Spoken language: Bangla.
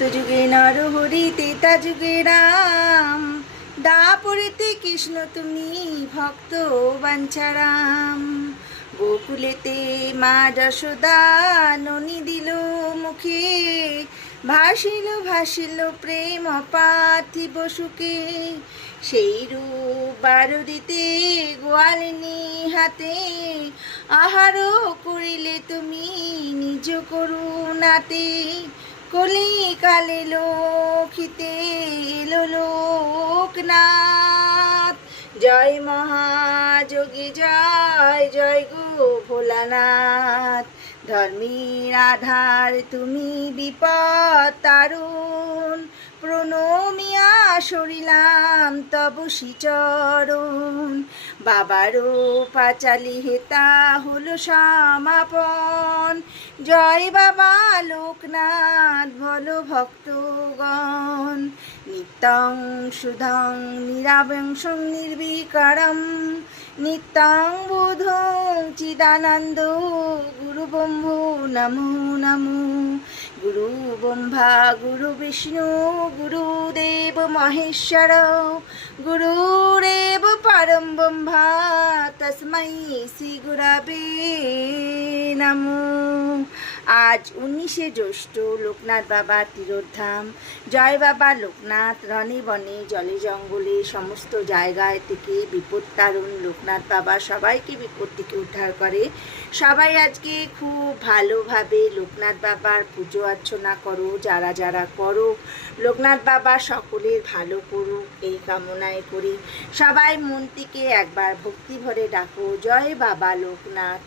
যুগে নরহরি তেতা যুগে রাম, দাপরিতে কৃষ্ণ তুমি ভক্ত বাঞ্ছারাম। গোকুলেতে মা যশোদা ননি দিল মুখে, ভাসিল ভাসিল প্রেম পার্থিব সুখে। সেই রূপ বারুদিতে গোয়ালিনী হাতে, আহার করিলে তুমি নিজ করুণাতে। কলি কালে লোকিতে এলো লোকনাথ, জয় মহাযোগী জয় জয় গো ভোলানাথ। ধর্মের আধার তুমি বিপদ তারুণ, প্রণমিয়া সরিলাম তব শ্রীচরণ। বাবারও পাঁচালি হেতা হলো সমাপন, জয় বাবা লোকনাথ বলো ভক্তগণ। নিত্যং শুধং নিরাবংশং নির্বিকারম, নিত্যং বোধং চিদানন্দ গুরু ব্রহ্মো নমো নমো। গুরু ব্রহ্মা গুরু বিষ্ণু গুরুদেব মহেশ্বর, গুরুরেব পরম ব্রহ্মা তস্मै শ্রী গুরবে নমো। আজ 19শে জ্যৈষ্ঠ লোকনাথ বাবার তিরোধাম। জয় বাবা লোকনাথ রণে বনে জলে জঙ্গলে সমস্ত জায়গায় থেকে বিপদ তারণ লোকনাথ বাবা সবাইকে বিপদ থেকে উদ্ধার করে। সবাই আজকে খুব ভালোভাবে লোকনাথ বাবার পুজো অর্চনা করো, যারা যারা করো লোকনাথ বাবা সকলের ভালো করুক এই কামনায় করি। সবাই মন থেকে একবার ভক্তি ভরে ডাকো, জয় বাবা লোকনাথ।